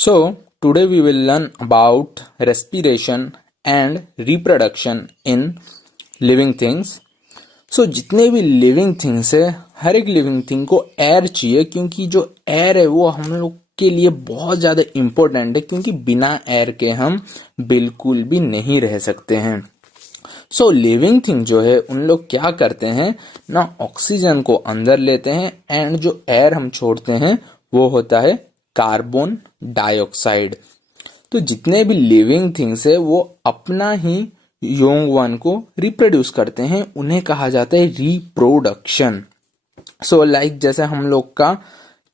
So, today we will learn about respiration and reproduction in living things. So, जितने भी living things है, हर एक living thing को air चाहिए, क्योंकि जो एयर है वो हम लोग के लिए बहुत ज़्यादा इम्पोर्टेंट है, क्योंकि बिना एयर के हम बिल्कुल भी नहीं रह सकते हैं। सो लिविंग थिंग जो है उन लोग क्या करते हैं ना, ऑक्सीजन को अंदर लेते हैं एंड जो एयर हम छोड़ते हैं वो होता है कार्बन डाइऑक्साइड। तो जितने भी लिविंग थिंग्स है वो अपना ही योंग वन को रिप्रोड्यूस करते हैं, उन्हें कहा जाता है रिप्रोडक्शन। सो लाइक जैसे हम लोग का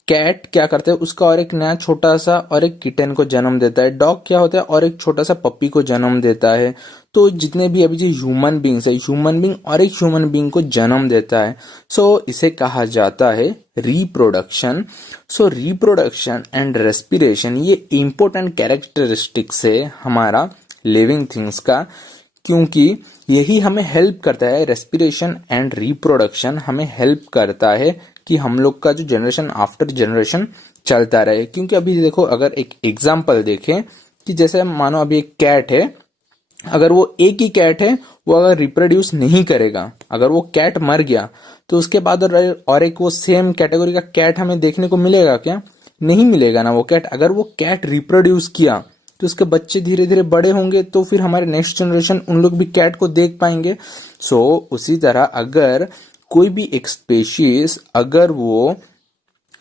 कैट क्या करता है, उसका और एक नया छोटा सा और एक किटन को जन्म देता है। डॉग क्या होता है, और एक छोटा सा पप्पी को जन्म देता है। तो जितने भी अभी जो ह्यूमन बींग्स है, ह्यूमन बींग और एक ह्यूमन बींग को जन्म देता है। सो इसे कहा जाता है reproduction. So reproduction and respiration ये इंपॉर्टेंट कैरेक्टरिस्टिक्स है हमारा लिविंग थिंग्स का, क्योंकि यही हमें हेल्प करता है। रेस्पिरेशन एंड रिप्रोडक्शन हमें हेल्प करता है कि हम लोग का जो जनरेशन आफ्टर जनरेशन चलता रहे। क्योंकि अभी देखो, अगर एक एग्जांपल देखें कि जैसे मानो अभी एक कैट है, अगर वो एक ही कैट है, वो अगर रिप्रोड्यूस नहीं करेगा, अगर वो कैट मर गया, तो उसके बाद और एक वो सेम कैटेगरी का कैट हमें देखने को मिलेगा क्या? नहीं मिलेगा ना वो कैट। अगर वो कैट रिप्रोड्यूस किया तो उसके बच्चे धीरे धीरे बड़े होंगे, तो फिर हमारे नेक्स्ट जनरेशन उन लोग भी कैट को देख पाएंगे। सो उसी तरह अगर कोई भी एक स्पेशीज अगर वो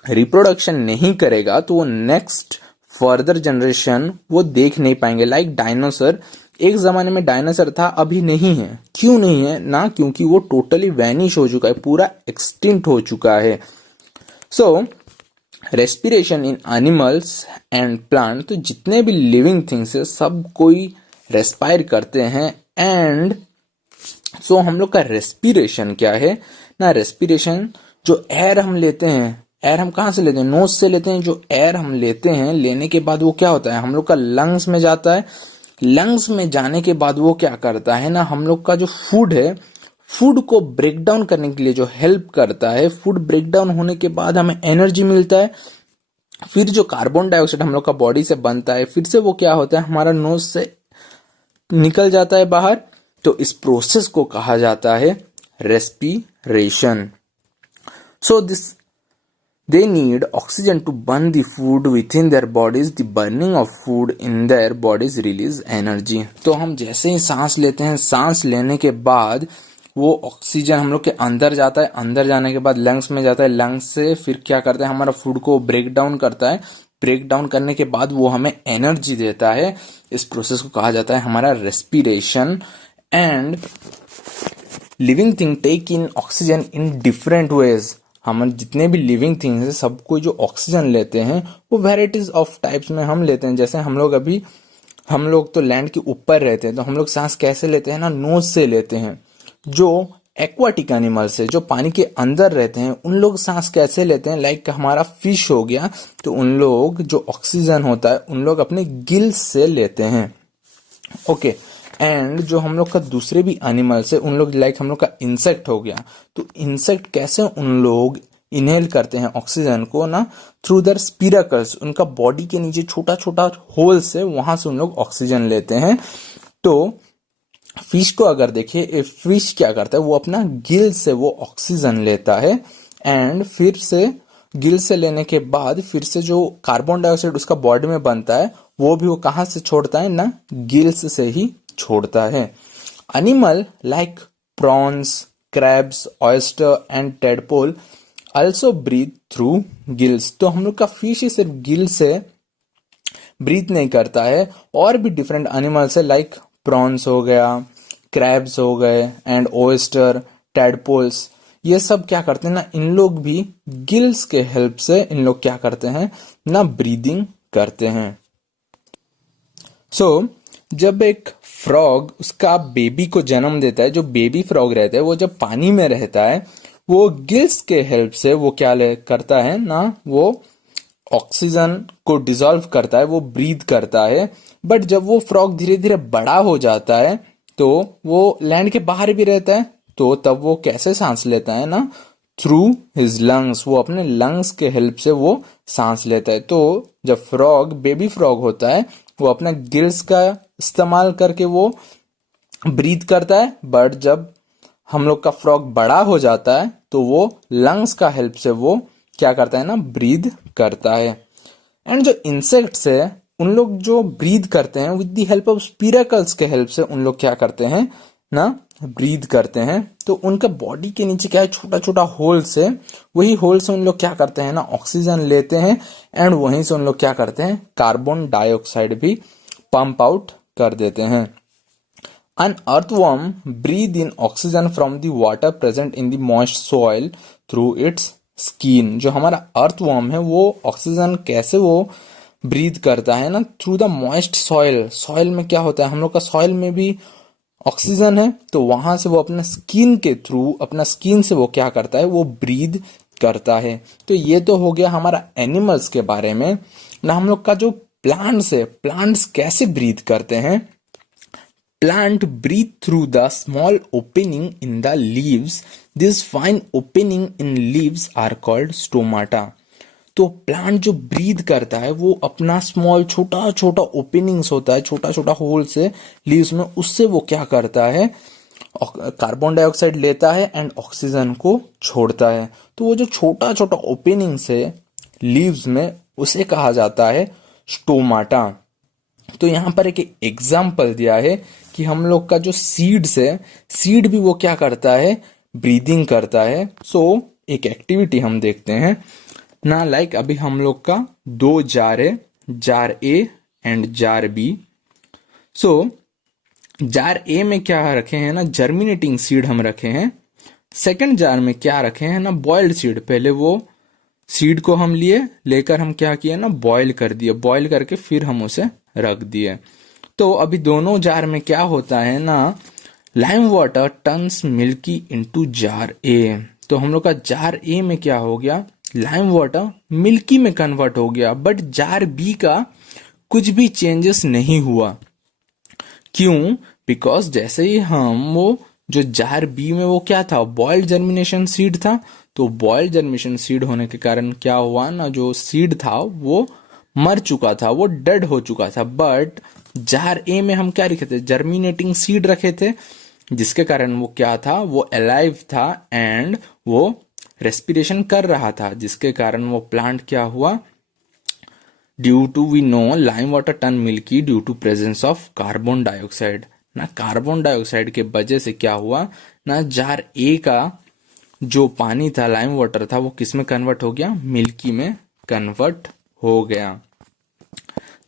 रिप्रोडक्शन नहीं करेगा तो वो नेक्स्ट फर्दर जनरेशन वो देख नहीं पाएंगे। लाइक डायनासोर, एक जमाने में डायनासोर था, अभी नहीं है। क्यों नहीं है ना? क्योंकि वो टोटली वैनिश हो चुका है, पूरा एक्सटिंक्ट हो चुका है। So respiration in animals and plant, तो जितने भी लिविंग थिंग्स है सब कोई रेस्पायर करते हैं। एंड सो हम लोग का रेस्पिरेशन क्या है ना, रेस्पिरेशन जो एयर हम लेते हैं, एयर हम कहाँ से लेते हैं? नोज से लेते हैं। जो एयर हम लेते हैं, लेने के बाद वो क्या होता है, हम लोग का लंग्स में जाता है। लंग्स में जाने के बाद वो क्या करता है ना, हम लोग का जो फूड है, फूड को ब्रेक डाउन करने के लिए जो हेल्प करता है। फूड ब्रेक डाउन होने के बाद हमें एनर्जी मिलता है। फिर जो कार्बन डाइऑक्साइड हम लोग का बॉडी से बनता है, फिर से वो क्या होता है, हमारा नोज से निकल जाता है बाहर। तो इस प्रोसेस को कहा जाता है respiration. So this they need oxygen to burn the food within their bodies. The burning of food in their bodies release energy. तो हम जैसे ही सांस लेते हैं, सांस लेने के बाद वो ऑक्सीजन हम लोग के अंदर जाता है। अंदर जाने के बाद लंग्स में जाता है। लंग्स से फिर क्या करता है, हमारा फूड को ब्रेक डाउन करता है। ब्रेक डाउन करने के बाद वो हमें एनर्जी देता है। इस प्रोसेस को कहा जाता है हमारा respiration. And living thing take in oxygen in different ways. हम जितने भी लिविंग थिंग्स हैं सबको जो ऑक्सीजन लेते हैं वो वेराइटीज ऑफ टाइप्स में हम लेते हैं। जैसे हम लोग तो लैंड के ऊपर रहते हैं, तो हम लोग सांस कैसे लेते हैं ना, नोज से लेते हैं। जो एक्वाटिक एनिमल्स है, जो पानी के अंदर रहते हैं, उन लोग सांस कैसे लेते हैं? लाइक हमारा फिश हो गया, तो उन लोग जो ऑक्सीजन होता है उन लोग अपने गिल्स से लेते हैं। ओके। एंड जो हम लोग का दूसरे भी एनिमल्स है, उन लोग लाइक हम लोग का इंसेक्ट हो गया, तो इंसेक्ट कैसे उन लोग इनहेल करते हैं ऑक्सीजन को ना, थ्रू दर स्पिरकल्स। उनका बॉडी के नीचे छोटा छोटा होल्स है, वहां से उन लोग ऑक्सीजन लेते हैं। तो फिश को अगर देखिए, फिश क्या करता है, वो अपना गिल से वो ऑक्सीजन लेता है। एंड फिर से गिल से लेने के बाद फिर से जो कार्बन डाइऑक्साइड उसका बॉडी में बनता है, वो भी वो कहां से छोड़ता है ना, गिल्स से ही छोड़ता है। Animal like prawns, crabs, oyster and tadpole also breathe through gills. तो हम लोग का फिश ही सिर्फ गिल से ब्रीथ नहीं करता है, और भी डिफरेंट एनिमल्स है लाइक प्रॉन्स हो गया, क्रैब्स हो गए एंड ऑयस्टर, टेडपोल्स। ये सब क्या करते हैं ना, इन लोग भी गिल्स के हेल्प से इन लोग क्या करते हैं ना, ब्रीदिंग करते हैं। सो जब एक फ्रॉग उसका बेबी को जन्म देता है, जो बेबी फ्रॉग रहता है वो जब पानी में रहता है, वो गिल्स के हेल्प से वो क्या करता है ना, वो ऑक्सीजन को डिसॉल्व करता है, वो ब्रीथ करता है। बट जब वो फ्रॉग धीरे धीरे बड़ा हो जाता है, तो वो लैंड के बाहर भी रहता है, तो तब वो कैसे सांस लेता है ना, थ्रू हिज लंग्स, वो अपने लंग्स के हेल्प से वो सांस लेता है। तो जब फ्रॉग बेबी फ्रॉग होता है वो अपना गिल्स का इस्तेमाल करके वो ब्रीथ करता है, बट जब हम लोग का फ्रॉग बड़ा हो जाता है तो वो लंग्स का हेल्प से वो क्या करता है ना, ब्रीथ करता है। एंड जो इंसेक्ट्स है उन लोग जो ब्रीथ करते हैं विद द हेल्प ऑफ स्पिरेकल्स के हेल्प से उन लोग क्या करते हैं ना, ब्रीथ करते हैं। तो उनका बॉडी के नीचे क्या है, छोटा छोटा होल्स है, वही होल से उन लोग क्या करते हैं ना, ऑक्सीजन लेते हैं एंड वहीं से उन लोग क्या करते हैं, कार्बन डाइऑक्साइड भी पंप आउट कर देते हैं। An earthworm breathe in oxygen from the water present in the moist soil through its skin। जो हमारा earthworm है वो ऑक्सीजन कैसे वो ब्रीथ करता है ना, through the moist soil. Soil में क्या होता है, हम लोग का सॉइल में भी ऑक्सीजन है, तो वहां से वो अपने स्किन के थ्रू, अपना स्किन से वो क्या करता है, वो ब्रीथ करता है। तो ये तो हो गया हमारा एनिमल्स के बारे में ना। हम लोग का जो प्लांट्स है, प्लांट्स कैसे ब्रीथ करते हैं। Plant breathe through the small opening in the leaves. These fine opening in leaves are called stomata। तो प्लांट जो ब्रीथ करता है वो अपना स्मॉल छोटा छोटा ओपनिंग्स होता है, छोटा छोटा होल से लीव्स में, उससे वो क्या करता है, कार्बन डाइऑक्साइड लेता है एंड ऑक्सीजन को छोड़ता है। तो वो जो छोटा छोटा ओपनिंग्स है लीव्स में उसे कहा जाता है स्टोमाटा। तो यहाँ पर एक एग्जाम्पल दिया है कि हम लोग का जो सीड्स है, सीड भी वो क्या करता है, ब्रीदिंग करता है। सो एक एक्टिविटी हम देखते हैं ना, लाइक अभी हम लोग का दो जार है, jar A and jar B. So jar A में क्या रखे हैं ना, जर्मिनेटिंग सीड हम रखे हैं। सेकंड जार में क्या रखे हैं ना, बॉइल्ड सीड। पहले वो सीड को हम लेकर हम क्या किए ना, बॉईल कर दिए, बॉईल करके फिर हम उसे रख दिए। तो अभी दोनों जार में क्या होता है ना, lime water turns milky into jar A. तो हम लोग का जार ए में क्या हो गया, लाइम वाटर मिल्की में कन्वर्ट हो गया, बट जार बी का कुछ भी चेंजेस नहीं हुआ। क्यों? बिकॉज जैसे ही हम वो जो जार बी में वो क्या था, बॉइल्ड जर्मिनेशन सीड था, तो बॉइल्ड जर्मिनेशन सीड होने के कारण क्या हुआ ना, जो सीड था वो मर चुका था, वो डेड हो चुका था। बट जार ए में हम क्या रखे थे, जर्मिनेटिंग सीड रखे थे, जिसके कारण वो क्या था, वो अलाइव था एंड वो रेस्पिरेशन कर रहा था, जिसके कारण वो प्लांट क्या हुआ, due to we know lime water turn milky due to presence of carbon dioxide ना। कार्बन डाइऑक्साइड के वजह से क्या हुआ ना, जार ए का जो पानी था, लाइम वाटर था, वो किस में कन्वर्ट हो गया, मिल्की में कन्वर्ट हो गया।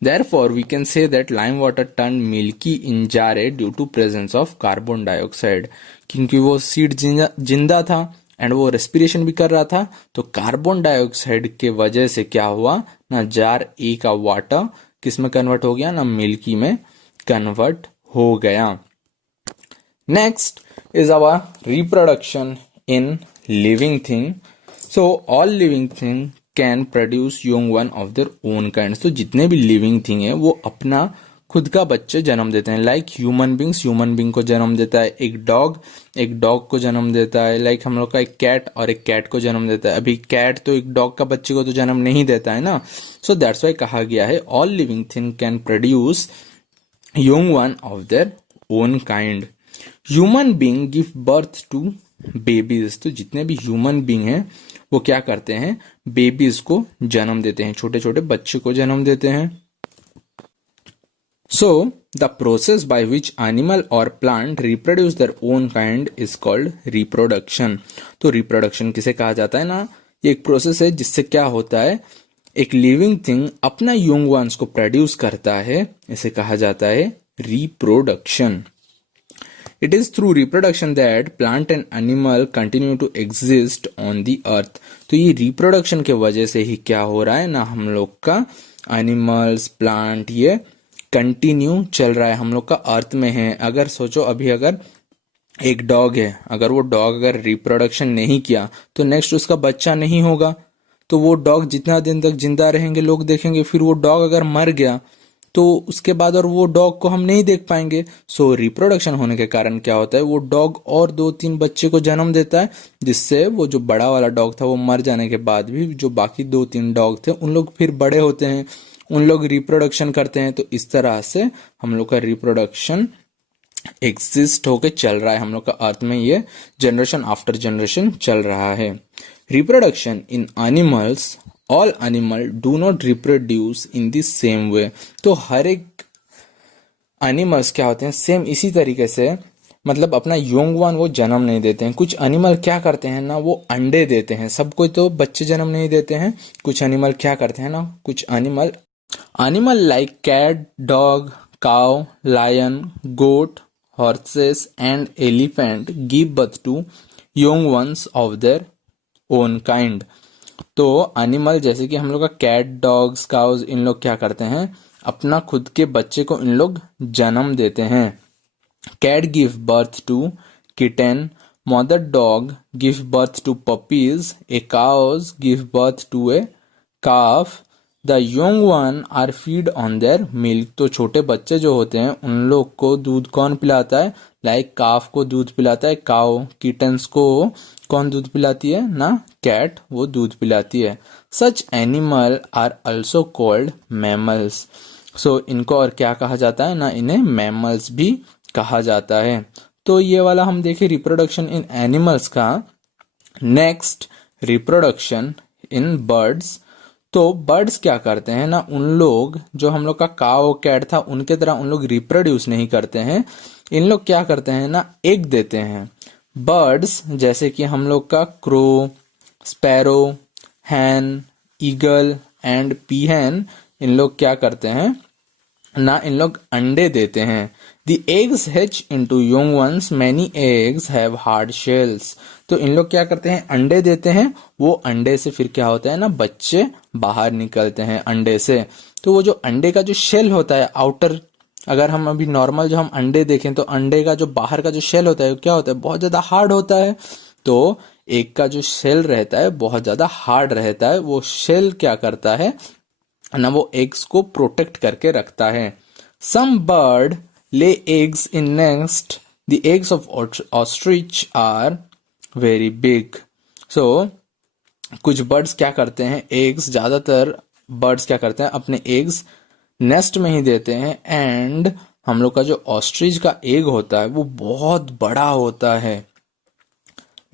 Therefore, we can say that lime water turned milky in jar A due to presence of carbon dioxide। क्योंकि वो सीड जिंदा था एंड वो रेस्पिरेशन भी कर रहा था, तो कार्बन डाइऑक्साइड के वजह से क्या हुआ ना, जार ए का वाटर किस में कन्वर्ट हो गया ना, मिल्की में कन्वर्ट हो गया। Next is our reproduction in living thing. So all living thing can produce young one of their own kind. तो जितने भी लिविंग थिंग है वो अपना खुद का बच्चे जन्म देते हैं। Like human beings, human being को जन्म देता है, एक डॉग को जन्म देता है। लाइक हम लोग का एक कैट और एक कैट को जन्म देता है। अभी कैट तो एक डॉग का बच्चे को तो जन्म नहीं देता है ना। सो दैट्स वाई कहा गया है all living thing can produce young one of their own kind. Human being give birth to babies. तो जितने भी ह्यूमन बींग हैं वो क्या करते हैं, बेबीज को जन्म देते हैं, छोटे छोटे बच्चे को जन्म देते हैं। So the process by which animal और plant reproduce their own kind is called reproduction. तो रिप्रोडक्शन किसे कहा जाता है ना, ये एक प्रोसेस है जिससे क्या होता है, एक लिविंग थिंग अपना यंग वंस को प्रोड्यूस करता है, इसे कहा जाता है reproduction. It is through reproduction that plant and animal continue to exist on the earth। तो ये reproduction के वजह से ही क्या हो रहा है ना, हम लोग का animals, plant ये कंटिन्यू चल रहा है, हम लोग का अर्थ में है। अगर सोचो अभी अगर एक डॉग है, अगर वो डॉग अगर रिप्रोडक्शन नहीं किया तो नेक्स्ट उसका बच्चा नहीं होगा, तो वो डॉग जितना दिन तक जिंदा रहेंगे लोग देखेंगे। फिर वो डॉग अगर मर गया तो उसके बाद और वो डॉग को हम नहीं देख पाएंगे। सो रिप्रोडक्शन होने के कारण क्या होता है, वो डॉग और 2-3 बच्चे को जन्म देता है, जिससे वो जो बड़ा वाला डॉग था वो मर जाने के बाद भी जो बाकी 2-3 डॉग थे उन लोग फिर बड़े होते हैं, उन लोग रिप्रोडक्शन करते हैं। तो इस तरह से हम लोग का रिप्रोडक्शन एग्जिस्ट होके चल रहा है, हम लोग का अर्थ में ये जनरेशन आफ्टर जनरेशन चल रहा है। Reproduction in animals, all animal do not reproduce in the same way. तो हर एक एनिमल्स क्या होते हैं, सेम इसी तरीके से मतलब अपना योंग वन वो जन्म नहीं देते हैं। कुछ एनिमल क्या करते हैं ना, वो अंडे देते हैं। सब कोई तो बच्चे जन्म नहीं देते हैं। कुछ एनिमल क्या करते हैं ना, कुछ animal like cat, dog, cow, lion, goat, horses and elephant give birth to young ones of their own kind. तो एनिमल जैसे कि हम लोग का कैट, डॉग्स, काउज, इन लोग क्या करते हैं, अपना खुद के बच्चे को इन लोग जन्म देते हैं। Cat give birth to kitten, mother dog give birth to puppies, a cows give birth to a calf, the young one are feed on their milk. तो छोटे बच्चे जो होते हैं उन लोग को दूध कौन पिलाता है, लाइक काफ को दूध पिलाता है काउ, किटन्स को कौन दूध पिलाती है ना, कैट, वो दूध पिलाती है। Such animal are also called mammals. So इनको और क्या कहा जाता है ना, इन्हें मैमल्स भी कहा जाता है। तो ये वाला हम देखें रिप्रोडक्शन इन एनिमल्स का। Next, reproduction in birds. तो बर्ड्स क्या करते हैं ना, उन लोग जो हम लोग का काऊ कैट था उनके तरह उन लोग रिप्रोड्यूस नहीं करते हैं। इन लोग क्या करते हैं ना, एग देते हैं। बर्ड्स जैसे कि हम लोग का crow, sparrow, hen, eagle and peahen, इन लोग क्या करते हैं ना, इन लोग अंडे देते हैं। The eggs hatch into young ones. Many eggs have hard shells. तो इन लोग क्या करते हैं, अंडे देते हैं। वो अंडे से फिर क्या होता है ना, बच्चे बाहर निकलते हैं अंडे से। तो वो जो अंडे का जो शेल होता है आउटर, अगर हम अभी नॉर्मल जो हम अंडे देखें तो अंडे का जो बाहर का जो शेल होता है क्या होता है, बहुत ज्यादा हार्ड होता है। तो एग का जो शेल रहता है बहुत ज्यादा हार्ड रहता है। वो शेल क्या करता है ना, वो एग्स को प्रोटेक्ट करके रखता है। सम bird lay eggs in nest. The eggs of ostrich are very big. So कुछ बर्ड्स क्या करते हैं, एग्स, ज्यादातर बर्ड्स क्या करते हैं अपने एग्स नेस्ट में ही देते हैं। एंड हम लोग का जो ऑस्ट्रिच का एग होता है वो बहुत बड़ा होता है।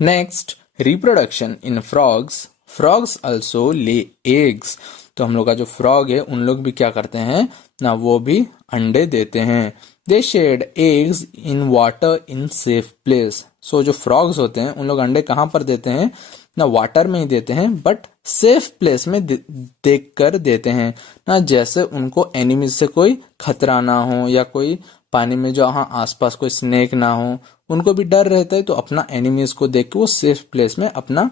Next, reproduction in frogs. Frogs also lay eggs. तो हम लोग का जो फ्रॉग है उन लोग भी क्या करते हैं ना, वो भी अंडे देते हैं। They shed eggs in water in safe place. So जो फ्रॉग्स होते हैं उन लोग अंडे कहाँ पर देते हैं ना, वाटर में ही देते हैं, बट सेफ प्लेस में देख कर देते हैं ना, जैसे उनको एनिमीज से कोई खतरा ना हो, या कोई पानी में जो हाँ आसपास कोई स्नेक ना हो, उनको भी डर रहता है। तो अपना एनिमीज को देख के वो सेफ प्लेस में अपना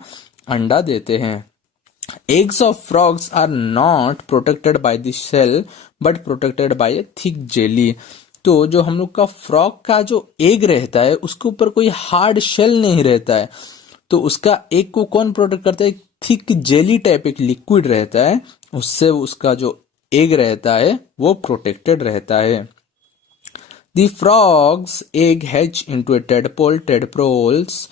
अंडा देते हैं। Eggs of frogs are not protected by the shell but protected by a thick jelly. तो जो हम लोग का फ्रॉग का जो एग रहता है उसके ऊपर कोई हार्ड शेल नहीं रहता है, तो उसका एग को कौन प्रोटेक्ट करता है, थिक जेली टाइप एक लिक्विड रहता है, उससे उसका जो एग रहता है वो प्रोटेक्टेड रहता है। The frog's egg hatch into a tadpole. Tadpoles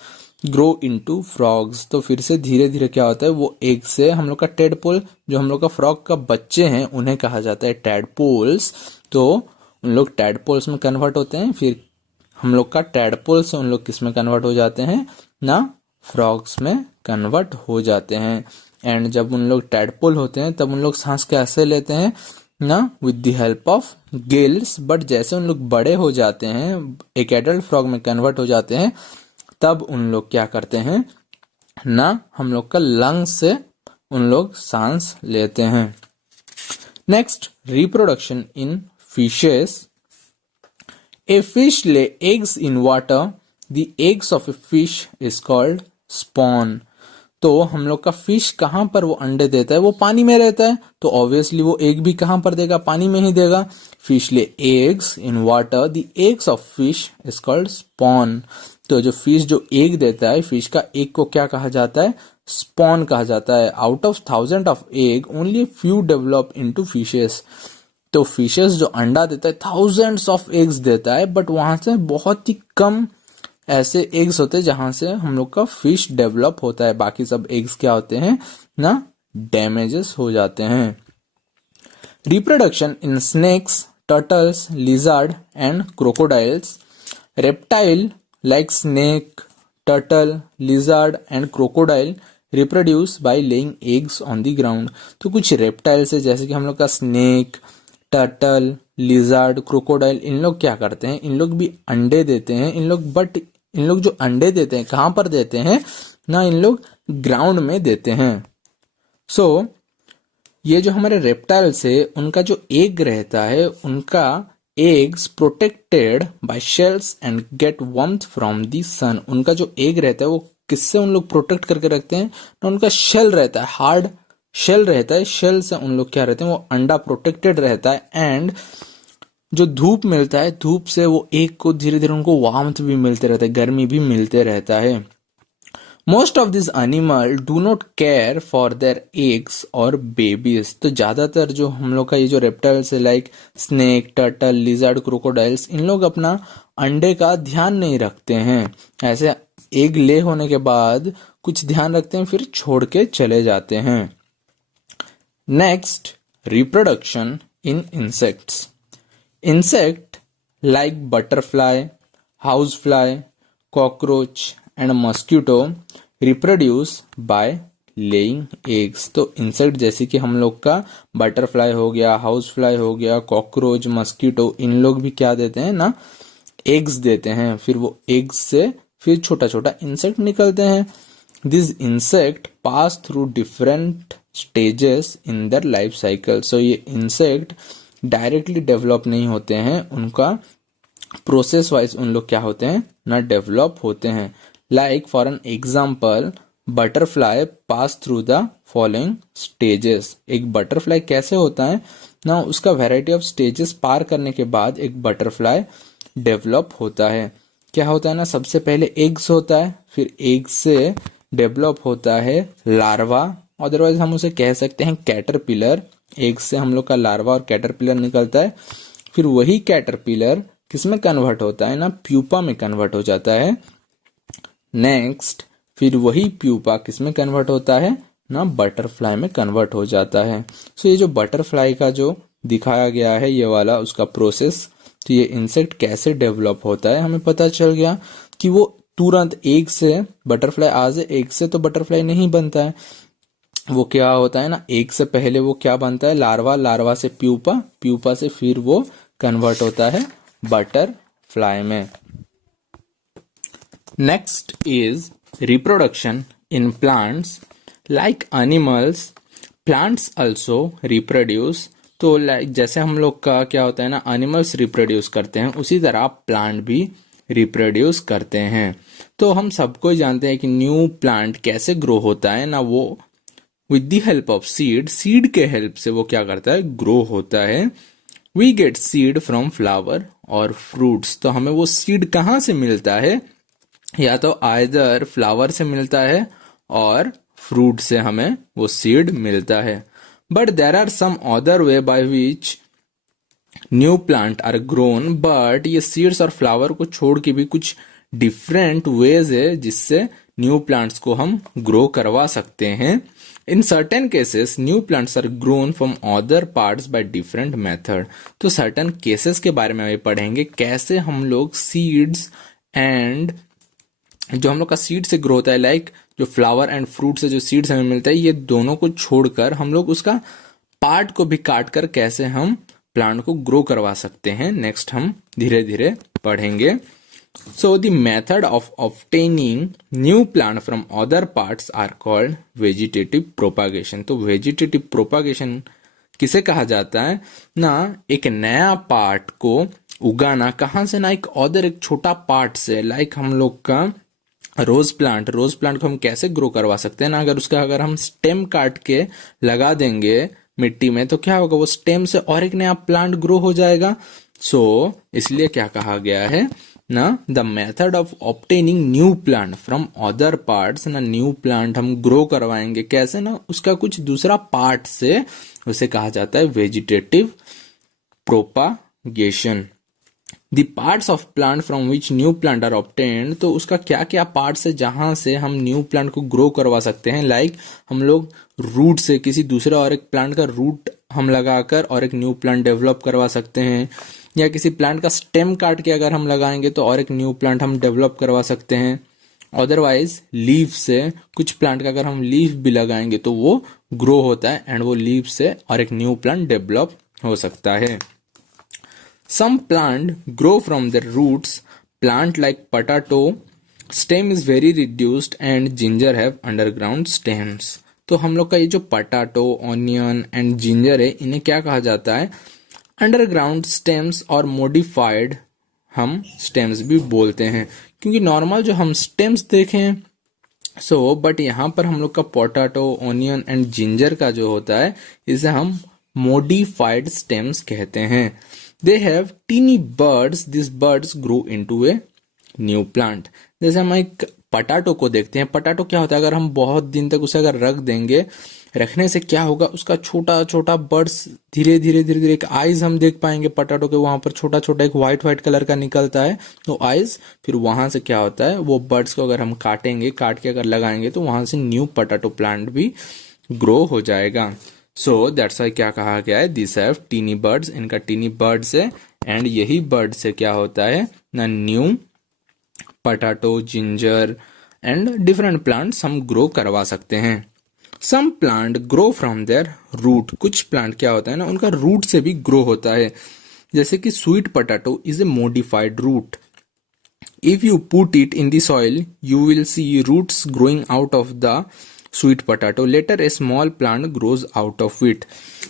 grow into frogs. तो फिर से धीरे धीरे क्या होता है, वो एग से हम लोग का टेडपोल, जो हम लोग का फ्रॉग का बच्चे हैं उन्हें कहा जाता है टैडपोल्स। तो उन लोग टैडपोल्स में कन्वर्ट होते हैं, फिर हम लोग का टैडपोल से उन लोग किस में कन्वर्ट हो जाते हैं ना, फ्रॉग्स में कन्वर्ट हो जाते हैं। एंड जब उन लोग टैडपोल होते हैं तब उन लोग सांस कैसे लेते हैं ना, with the help of gills. But जैसे उन लोग बड़े हो जाते हैं, एक एडल्ट फ्रॉग में कन्वर्ट हो जाते हैं, तब उन लोग क्या करते हैं ना, हम लोग का लंग से उन लोग सांस लेते हैं। Next, reproduction in fishes. A fish lay eggs in water. The eggs of a fish is called spawn. तो हम लोग का फिश कहां पर वो अंडे देता है, वो पानी में रहता है, तो ऑब्वियसली वो एग भी कहां पर देगा, पानी में ही देगा। Fish lay eggs in water. The eggs of fish is called spawn. तो जो फिश जो एग देता है, फिश का एग को क्या कहा जाता है, स्पॉन कहा जाता है। Out of 1000 of egg only few develop into fishes. तो फिशेस जो अंडा देता है थाउजेंड्स ऑफ एग्स देता है, बट वहां से बहुत ही कम ऐसे एग्स होते हैं जहां से हम लोग का फिश डेवलप होता है। बाकी सब एग्स क्या होते हैं ना, डैमेजेस हो जाते हैं। Reproduction in snakes, turtles, lizard and crocodiles. Reptile like snake, turtle, lizard and crocodile reproduce by laying eggs on the ground. तो कुछ रेप्टाइल्स है जैसे कि हम लोग का स्नेक, टर्टल, लिजर्ड, क्रोकोडाइल, इन लोग क्या करते हैं, इन लोग भी अंडे देते हैं। इन लोग जो अंडे देते हैं कहां पर देते हैं ना, इन लोग ग्राउंड में देते हैं। सो ये जो हमारे रेप्टाइल्स है उनका जो एग रहता है, उनका eggs protected by shells and get warmth from the sun. उनका जो एग रहता है वो किससे उन लोग प्रोटेक्ट करके रखते हैं ना, उनका शेल रहता है, हार्ड शेल रहता है, शेल से उन लोग क्या रहते हैं, वो अंडा प्रोटेक्टेड रहता है। एंड जो धूप मिलता है, धूप से वो एग को धीरे धीरे उनको वार्मथ भी मिलते रहता है, गर्मी भी मिलते रहता है। Most of this animal do not care for their eggs और बेबीज। तो ज्यादातर जो हम लोग का ये जो रेप्टाइल्स है like snake, turtle, lizard, crocodiles, इन लोग अपना अंडे का ध्यान नहीं रखते हैं। ऐसे एग ले होने के बाद कुछ ध्यान रखते हैं, फिर छोड़ के चले जाते हैं। Next, reproduction in insects. Insect like butterfly, house fly, cockroach and mosquito reproduce by laying eggs. तो इंसेक्ट जैसे कि हम लोग का बटरफ्लाई हो गया, हाउस फ्लाई हो गया, कॉकरोच, मस्क्यूटो, इन लोग भी क्या देते हैं ना, एग्स देते हैं। फिर वो एग्स से फिर छोटा छोटा इंसेक्ट निकलते हैं। This insect pass through different stages in their life cycle. So ये इंसेक्ट डायरेक्टली डेवलप नहीं होते हैं, उनका प्रोसेस वाइज उन लोग क्या होते हैं ना, डेवलप होते हैं। Like for an example, butterfly pass through the following stages. एक बटरफ्लाई कैसे होता है ना, उसका वैरायटी ऑफ स्टेजेस पार करने के बाद एक बटरफ्लाई डेवलप होता है। क्या होता है ना, सबसे पहले एग्स होता है, फिर एग से डेवलप होता है लार्वा, अदरवाइज हम उसे कह सकते हैं कैटरपिलर। एग से हम लोग का लार्वा और कैटरपिलर निकलता है। फिर वही कैटरपिलर किसमें कन्वर्ट होता है ना, प्यूपा में कन्वर्ट हो जाता है। नेक्स्ट, फिर वही प्यूपा किसमें कन्वर्ट होता है ना, बटरफ्लाई में कन्वर्ट हो जाता है। सो ये जो बटरफ्लाई का जो दिखाया गया है ये वाला उसका प्रोसेस, तो ये इंसेक्ट कैसे डेवलप होता है हमें पता चल गया कि वो तुरंत एग से बटरफ्लाई, आज एग से तो बटरफ्लाई नहीं बनता है, वो क्या होता है ना, एग से पहले वो क्या बनता है, लार्वा, लार्वा से प्यूपा, प्यूपा से फिर वो कन्वर्ट होता है बटरफ्लाई में। Next is reproduction in plants. Like animals, plants also reproduce. तो जैसे हम लोग का क्या होता है ना, एनिमल्स रिप्रोड्यूस करते हैं, उसी तरह प्लांट भी रिप्रोड्यूस करते हैं। तो हम सबको जानते हैं कि न्यू प्लांट कैसे ग्रो होता है ना, वो with the help of seed, seed के हेल्प से वो क्या करता है, ग्रो होता है। We get seed from flower और फ्रूट्स। तो हमें वो सीड कहाँ से मिलता है, या तो आइदर फ्लावर से मिलता है और फ्रूट से हमें वो सीड मिलता है। But there are some other way by which new plant are grown. But ये सीड्स और फ्लावर को छोड़ के भी कुछ डिफरेंट वेज है जिससे न्यू प्लांट्स को हम ग्रो करवा सकते हैं। In certain cases new plants are grown from other parts by different method. तो सर्टेन केसेस के बारे में अभी पढ़ेंगे, कैसे हम लोग सीड्स एंड जो हम लोग का सीड से ग्रो होता है, लाइक जो फ्लावर एंड फ्रूट से जो सीड्स हमें मिलता है, ये दोनों को छोड़कर हम लोग उसका पार्ट को भी काट कर कैसे हम प्लांट को ग्रो करवा सकते हैं, नेक्स्ट हम धीरे धीरे पढ़ेंगे। So the method of obtaining new plant from other parts are called vegetative propagation. तो वेजिटेटिव प्रोपागेशन किसे कहा जाता है ना, एक नया पार्ट को उगाना, कहां से ना, एक अदर एक छोटा पार्ट से। लाइक हम लोग का रोज प्लांट, रोज प्लांट को हम कैसे ग्रो करवा सकते हैं ना, अगर हम स्टेम काट के लगा देंगे मिट्टी में तो क्या होगा, वो स्टेम से और एक नया प्लांट ग्रो हो जाएगा। सो इसलिए क्या कहा गया है ना, the method of obtaining new plant from other parts ना, न्यू प्लांट हम ग्रो करवाएंगे कैसे ना, उसका कुछ दूसरा पार्ट से, उसे कहा जाता है vegetative propagation. The parts of plant from which new plant are obtained, तो उसका क्या क्या पार्ट्स है जहां से हम न्यू प्लांट को ग्रो करवा सकते हैं। लाइक हम लोग रूट से किसी दूसरे और एक प्लांट का रूट हम लगाकर और एक न्यू प्लांट डेवलप करवा सकते हैं, या किसी प्लांट का स्टेम काट के अगर हम लगाएंगे तो और एक न्यू प्लांट हम डेवलप करवा सकते हैं। अदरवाइज लीफ से, कुछ प्लांट का अगर हम लीफ भी लगाएंगे तो वो ग्रो होता है एंड वो लीफ से और एक न्यू प्लांट डेवलप हो सकता है। Some plant grow from their roots. Plant like potato stem is very reduced and ginger have underground stems. तो हम लोग का ये जो पटाटो, ऑनियन एंड जिंजर है, इन्हें क्या कहा जाता है? अंडरग्राउंड स्टेम्स और मॉडिफाइड हम स्टेम्स भी बोलते हैं, क्योंकि नॉर्मल जो हम स्टेम्स देखें बट यहाँ पर हम लोग का पोटैटो, ऑनियन एंड जिंजर का जो होता है इसे हम मॉडिफाइड स्टेम्स कहते हैं। They have tiny birds, this birds grow into a new plant. जैसे हम एक पटाटो को देखते हैं, पटाटो क्या होता है, अगर हम बहुत दिन तक उसे अगर रख देंगे, रखने से क्या होगा, उसका छोटा छोटा बर्ड्स धीरे धीरे धीरे धीरे एक आइज हम देख पाएंगे पटाटो के, वहां पर छोटा छोटा एक व्हाइट व्हाइट कलर का निकलता है तो आइज, फिर वहां से क्या होता है, वो बर्ड्स को अगर हम काटेंगे, काट के अगर लगाएंगे तो वहां से न्यू पटाटो प्लांट भी ग्रो हो जाएगा। सो दैट्स वाई क्या कहा गया है, दिस हैव टीनी बर्ड्स, इनका टीनी बर्ड्स है एंड यही बर्ड से क्या होता है ना, new potato, ginger and different plants हम ग्रो करवा सकते हैं। Some plant grow from their root, कुछ प्लांट क्या होता है ना, उनका रूट से भी ग्रो होता है। जैसे कि sweet potato is a modified root. If you put it in the soil you will see roots growing out of the sweet potato, later a small plant grows out of it.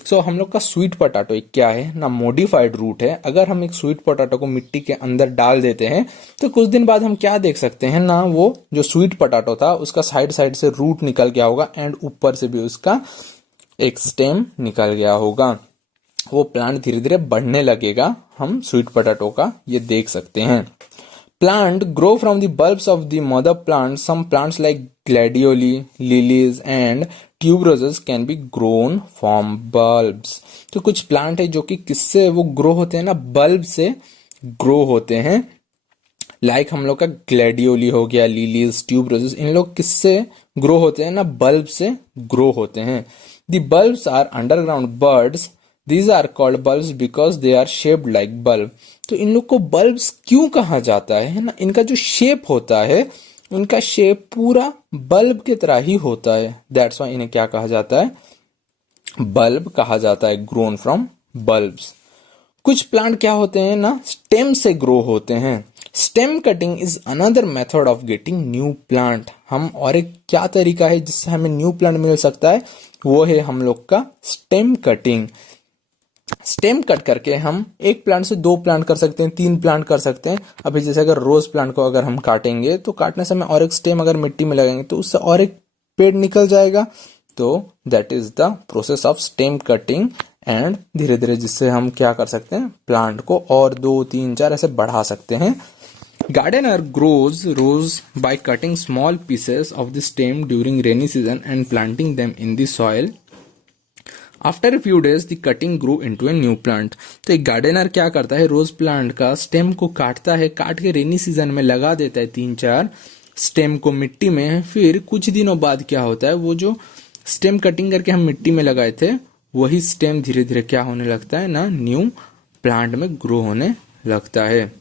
So हम लोग का sweet potato एक क्या है ना, modified root है। अगर हम एक स्वीट पोटैटो को मिट्टी के अंदर डाल देते हैं तो कुछ दिन बाद हम क्या देख सकते हैं ना, वो जो स्वीट पोटैटो था उसका साइड साइड से रूट निकल गया होगा एंड ऊपर से भी उसका एक स्टेम निकल गया होगा, वो प्लांट धीरे धीरे बढ़ने लगेगा। हम स्वीट पोटैटो का ये देख सकते हैं। Plant grow from the bulbs of the mother plant. Some plants like gladioli, lilies and tuberoses can be grown from bulbs. तो कुछ प्लांट है जो कि किससे वो ग्रो होते हैं ना, बल्ब से ग्रो होते हैं। लाइक हम लोग का ग्लैडियोली हो गया, लिलीज, ट्यूबरोसेस, इन लोग किससे ग्रो होते हैं ना, बल्ब से ग्रो होते हैं। The bulbs are underground birds, these are called bulbs because they are shaped like bulb. तो इन लोग को बल्ब्स क्यों कहा जाता है ना, इनका जो शेप होता है, उनका शेप पूरा बल्ब की तरह ही होता है, दैट्स वाई इन्हें क्या कहा जाता है, बल्ब कहा जाता है, ग्रोन फ्रॉम बल्ब्स। कुछ प्लांट क्या होते हैं ना, स्टेम से ग्रो होते हैं। Stem cutting is another method of getting new plant. हम और एक क्या तरीका है जिससे हमें न्यू प्लांट मिल सकता है, वो है हम लोग का स्टेम कटिंग। स्टेम कट करके हम एक प्लांट से 2 प्लांट कर सकते हैं, 3 प्लांट कर सकते हैं। अभी जैसे अगर रोज प्लांट को अगर हम काटेंगे तो काटने समय और एक स्टेम अगर मिट्टी में लगाएंगे तो उससे और एक पेड़ निकल जाएगा। तो that is the process of stem cutting and धीरे धीरे जिससे हम क्या कर सकते हैं, प्लांट को और 2, 3, 4 ऐसे बढ़ा सकते हैं। Gardener grows rose by cutting small pieces of the stem during rainy season and planting them in the soil. After few days the cutting grow into a new plant. तो एक गार्डनर क्या करता है, रोज प्लांट का stem को काटता है, काट के रेनी सीजन में लगा देता है 3-4 स्टेम को मिट्टी में। फिर कुछ दिनों बाद क्या होता है, वो जो स्टेम कटिंग करके हम मिट्टी में लगाए थे वही स्टेम धीरे धीरे क्या होने लगता है ना, न्यू प्लांट में ग्रो होने लगता है।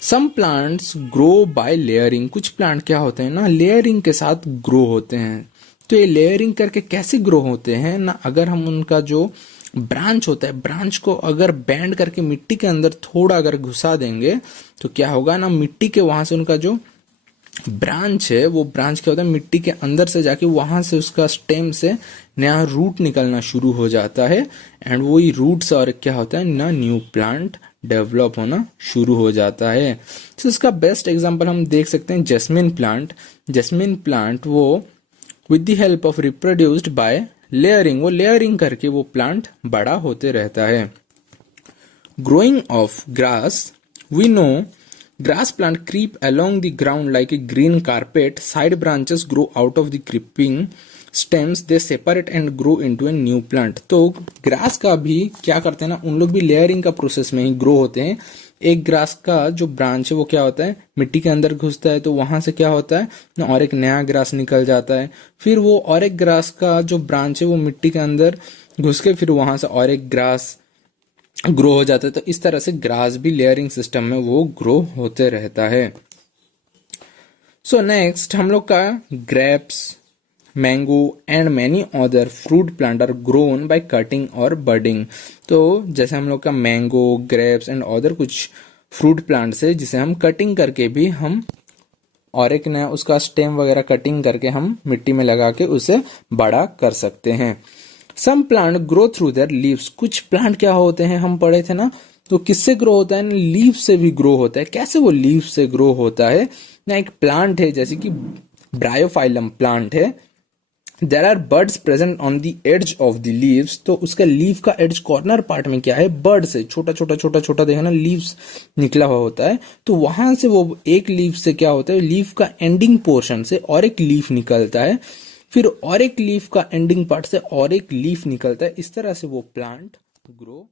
Some plants grow by layering. कुछ प्लांट क्या होते हैं ना, लेयरिंग के साथ ग्रो होते हैं। तो ये लेयरिंग करके कैसे ग्रो होते हैं ना, अगर हम उनका जो ब्रांच होता है, ब्रांच को अगर बैंड करके मिट्टी के अंदर थोड़ा अगर घुसा देंगे तो क्या होगा ना, मिट्टी के वहां से उनका जो ब्रांच है, वो ब्रांच क्या होता है, मिट्टी के अंदर से जाके वहां से उसका स्टेम से नया रूट निकलना शुरू हो जाता है एंड वही रूट से और क्या होता है ना, न्यू प्लांट डेवलप होना शुरू हो जाता है। तो इसका बेस्ट एग्जांपल हम देख सकते हैं जैस्मिन प्लांट। जैस्मिन प्लांट वो with the help of reproduced by layering, वो लेयरिंग करके वो प्लांट बड़ा होते रहता है। Growing of grass, we know grass plant creep along the ground like a green carpet. Side branches grow out of the creeping stems they separate and grow into a new plant. तो grass का भी क्या करते हैं ना, उन लोग भी लेयरिंग का प्रोसेस में ही ग्रो होते हैं। एक ग्रास का जो ब्रांच है वो क्या होता है, मिट्टी के अंदर घुसता है, तो वहां से क्या होता है ना, और एक नया ग्रास निकल जाता है। फिर वो और एक ग्रास का जो ब्रांच है वो मिट्टी के अंदर घुस के फिर वहां से और एक ग्रास ग्रो हो जाता है। तो इस तरह से ग्रास भी लेयरिंग सिस्टम में वो ग्रो होते रहता है। सो नेक्स्ट हम लोग का grapes, mango and many other fruit plant are grown by cutting और बडिंग। तो जैसे हम लोग का मैंगो, ग्रेप्स एंड अदर कुछ फ्रूट प्लांट्स है जिसे हम कटिंग करके भी हम और एक नया उसका स्टेम वगैरह कटिंग करके हम मिट्टी में लगा के उसे बड़ा कर सकते हैं। Some plant grow through their leaves. कुछ प्लांट क्या होते हैं, हम पढ़े थे ना, तो किससे ग्रो होता है, लीव से भी ग्रो होता है। कैसे वो लीव से ग्रो होता है ना, एक प्लांट है जैसे कि ब्रायोफाइलम प्लांट है, there are birds present on the edge of the leaves. तो उसका लीव का एड्ज कॉर्नर पार्ट में क्या है, बर्ड से छोटा छोटा छोटा छोटा देखा ना लीव्स निकला हुआ होता है। तो वहां से वो एक लीव से क्या होता है, लीव का एंडिंग पोर्शन से और एक लीफ निकलता है, फिर और एक लीफ का एंडिंग पार्ट से और एक लीफ निकलता है। इस तरह से वो प्लांट ग्रो